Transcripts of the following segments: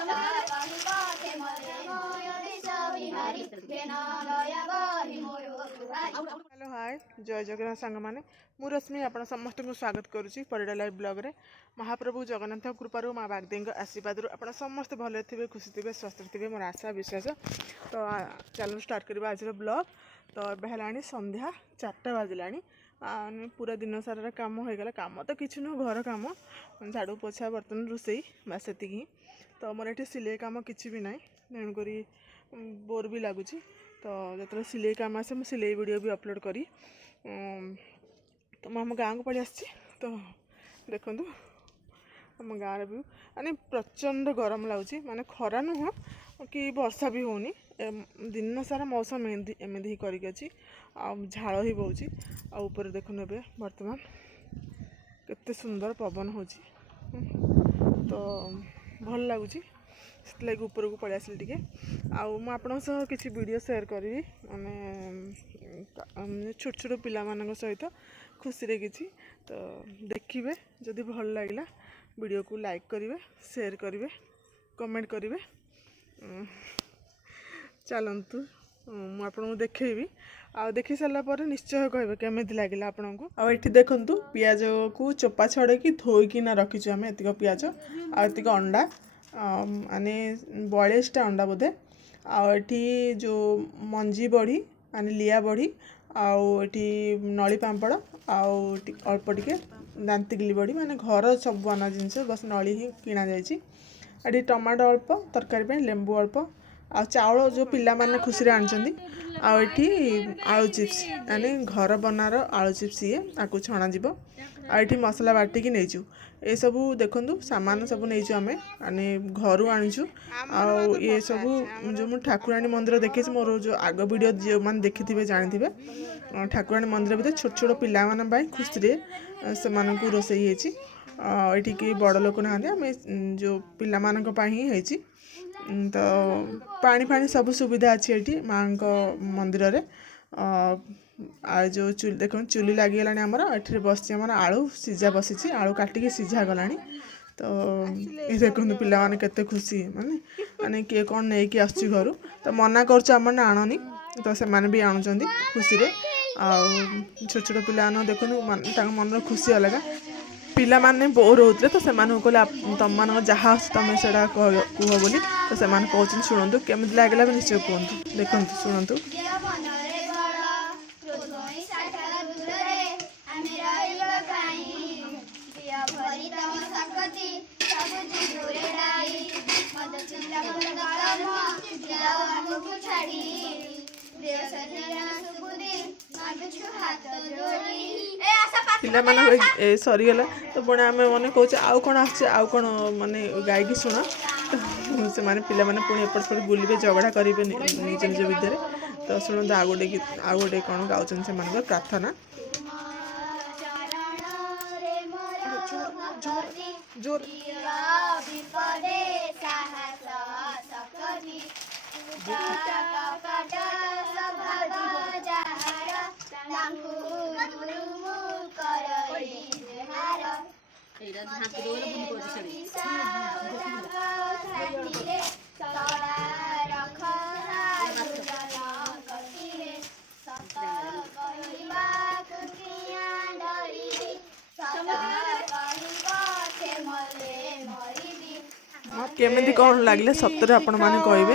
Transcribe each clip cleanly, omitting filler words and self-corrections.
Hello hi जय जगन्नाथ सांग मैंने मु रश्मि आप समस्त को स्वागत करुच्ची परिडा लाइव ब्लॉग रे। महाप्रभु जगन्नाथ कृपारू माँ बागदेवी आशीर्वाद आप समस्त भले थे खुशी थे स्वस्थ थे मोर आशा विश्वास। तो चलो स्टार्ट करवा आज ब्लॉग। तो है संध्या 4टा बाजिला पूरा दिन सारा कम होगा कम तो किसी नुह घर कम झाड़ू पोछा बर्तन रोसई बास से। तो मोर ये सिलाई कम किसी भी ना तेणुक बोर भी लगुच। तो जो सिलाई कम आसे मुझे सिलाई वीडियो भी अपलोड करी। तो आम गाँव को पलि आसी। तो देखु आम गाँव भी माने प्रचंड गरम लगुच माने खरा नुह कि वर्षा भी होनी दिन सारा मौसम एमती ही करके झाड़ ही बोची आपर देखुन ए बर्तमान केते सुंदर पवन हो। तो भल लगुच से ऊपर को पलि आसिल टे आपन किसी वीडियो शेयर करी माने छोट छोट पिला मान सहित खुशी रे किछि। तो देखिए जदि भल लगिला वीडियो को लाइक करेंगे शेयर करेंगे कमेंट करेंगे। चलतु मुझे देखी आ देखी सारा पर निश्चय कहे केमी लगे आपन को। आठी देखु पियाज को चोपा छड़े धोईकी ना रखीचु आम एतिक पियाज आतिक अंडा माने 42टा अंडा बोधे आठी जो मंजी बड़ी माने लिया बड़ी आठी नली पांपड़ अल्प टिके दांतिगिली बड़ी माने घर सब बना जिनस बस नली ही किणा जाइए। टमाटो अल्प तरकारी लेंबू अल्प आ चाउल जो पिला माने खुशी रे आनचंदी आठी आलू चिप्स यानी घर बनार आलू चिप्स ये आपको छणा जीवो। आठी मसला बाटिकी नहींचु ये सबू देखु सामान सब नहीं आम माने घर आनीचु। ये सब जो मुझे ठाकुराणी मंदिर देखी मोर जो आग वीडियो जो मैंने देखी थे जानी थे ठाकुराणी मंदिर भीतर छोट छोट पिला खुशी से रोसई ये कि बड़ लोक ना आम जो पिला ही। तो पानी फानी सब सुविधा अच्छी ये माँ मंदिर रे। जो देख चुली लगिगला आमर ये बस आमर आलू सीझा बसी आलू काटिकी सीझा गला। तो ये देखो पिला माने केते खुशी माने माने किए कौन नहीं कि आसुची घर तो मना कर आननी तो से माने भी आणुचंदी खुशी रे। छोट छोट पिला देखो मन खुशी अलग पिला माने बोर होते तो से कहले तुम मान जहाँ तुम से कह बोली तो से कहते शुणु केमी लगे भी निश्चय कहतु देखु शुणु। पिला माने सरीगला तो पुणी आम मैंने कहे आउ कौन आउ कौन माने गायकी शुण। तो से माने पिला माने पुणी एपट सेपट बुलबे झगड़ा करेंगे निज निज भितर। तो शुणु आउ गोटे कौन गाँव से प्रार्थना जोर केमी कौन लगे सप्ताह आपण मैंने कहे।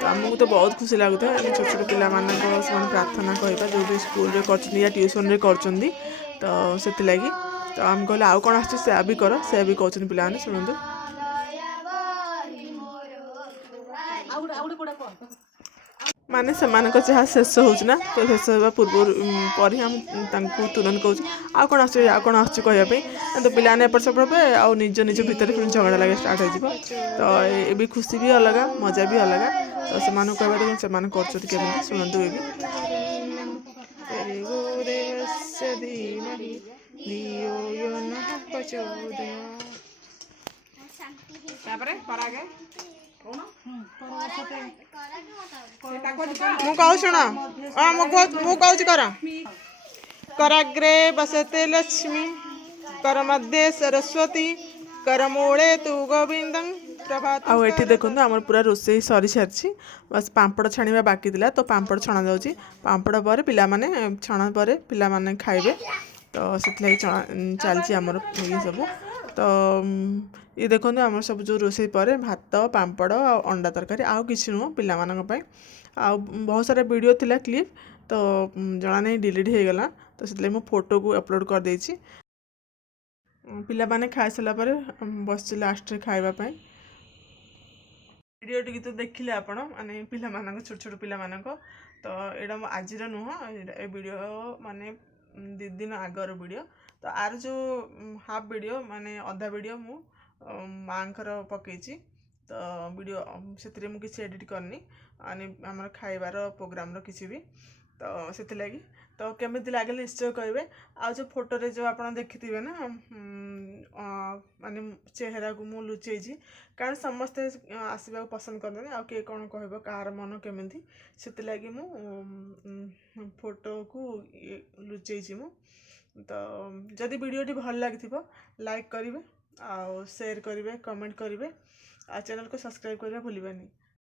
तो आमको तो बहुत खुशी लगता है छोट छोट पिला प्रार्थना कहवा जो भी स्कूल रे कर ट्यूशन रे कर। तो से लगी तो आम कहले आउ कौन आसे भी कर से भी कहते पिला शुणु। माने से जहाँ शेष होना तो शेष होगा पूर्व पर हम तुरंत कहूँ आउ कौन आस कहवाई तो पिलाने एपट सेपट पे आ निज निज भितर फिर झगड़ा लगे स्टार्ट हो। तो ये भी खुशी भी अलग मजा भी अलग। तो से कहवा देखो से कर शुणु कहूँ शुण मुझे कर कराग्रे बसते लक्ष्मी कर मध्य सरस्वती करमूले तू गोविंदं प्रभात ଆଉ ଏଠି ଦେଖନ୍ତୁ ଆମର ପୁରା ରୋଷେଇ ସରି ସାରିଛି ବାସ୍ ପାମ୍ପଡ଼ ଛାଣିବା ବାକି ଥିଲା ତ ପାମ୍ପଡ଼ ଛଣା ଯାଉଛି ପାମ୍ପଡ଼ ପରେ ପିଲାମାନେ ଛଣା ପରେ ପିଲାମାନେ ଖାଇବେ ତ ସେଥିଲାଗି ଚାଲିଛି ଆମର ଇଏ ସବୁ ତ ଇଏ ଦେଖନ୍ତୁ ଆମର ସବୁ ଯେଉଁ ରୋଷେଇ ପରେ ଭାତ ପାମ୍ପଡ଼ ଆଉ ଅଣ୍ଡା ତରକାରୀ ଆଉ କିଛି ନୁହଁ ପିଲାମାନଙ୍କ ପାଇଁ ଆଉ ବହୁତ ସାରା ଭିଡ଼ିଓ ଥିଲା କ୍ଲିପ୍ ତ ଜଣା ନାହିଁ ଡିଲିଟ୍ ହେଇଗଲା ତ ସେଥିଲାଗି ମୁଁ ଫଟୋକୁ ଅପଲୋଡ଼ କରିଦେଇଛି ପିଲାମାନେ ଖାଇସାରିଲା ପରେ ବସିଛି ଲାଷ୍ଟରେ ଖାଇବା ପାଇଁ ଭିଡ଼ିଓଟିକି ତ ଦେଖିଲେ ଆପଣ ମାନେ ପିଲାମାନଙ୍କ ଛୋଟ ଛୋଟ ପିଲାମାନଙ୍କ ତ ଏଇଟା ମୋ ଆଜିର ନୁହଁ ଏ ଭିଡ଼ିଓ ମାନେ 2 ଦିନ ଆଗର ଭିଡ଼ିଓ ତ ଆର ଯେଉଁ ହାଫ୍ ଭିଡ଼ିଓ ମାନେ ଅଧା ଭିଡ଼ିଓ ମୁଁ ମାଆଙ୍କର ପକେଇଛି ତ ଭିଡ଼ିଓ ସେଥିରେ ମୁଁ କିଛି ଏଡ଼ିଟ୍ କରିନି ମାନେ ଆମର ଖାଇବାର ପ୍ରୋଗ୍ରାମର କିଛି ବି ତ ସେଥିଲାଗି ତ କେମିତି ଲାଗିଲା ନିଶ୍ଚୟ କହିବେ ଆଉ ଯେଉଁ ଫଟୋରେ ଯେଉଁ ଆପଣ ଦେଖିଥିବେ ନା ମାନେ ଚେହେରାକୁ ମୁଁ ଲୁଚେଇଛି କାରଣ ସମସ୍ତେ ଆସିବାକୁ ପସନ୍ଦ କରନ୍ତିନି ଆଉ କିଏ କ'ଣ କହିବ କାହାର ମନ କେମିତି ସେଥିଲାଗି ମୁଁ ଫଟୋକୁ ଲୁଚେଇଛି ମୁଁ ତ ଯଦି ଭିଡ଼ିଓଟି ଭଲ ଲାଗିଥିବ ଲାଇକ୍ କରିବେ ଆଉ ସେୟାର କରିବେ କମେଣ୍ଟ କରିବେ ଆଉ ଚ୍ୟାନେଲକୁ ସବସ୍କ୍ରାଇବ୍ କରିବା ଭୁଲିବେନି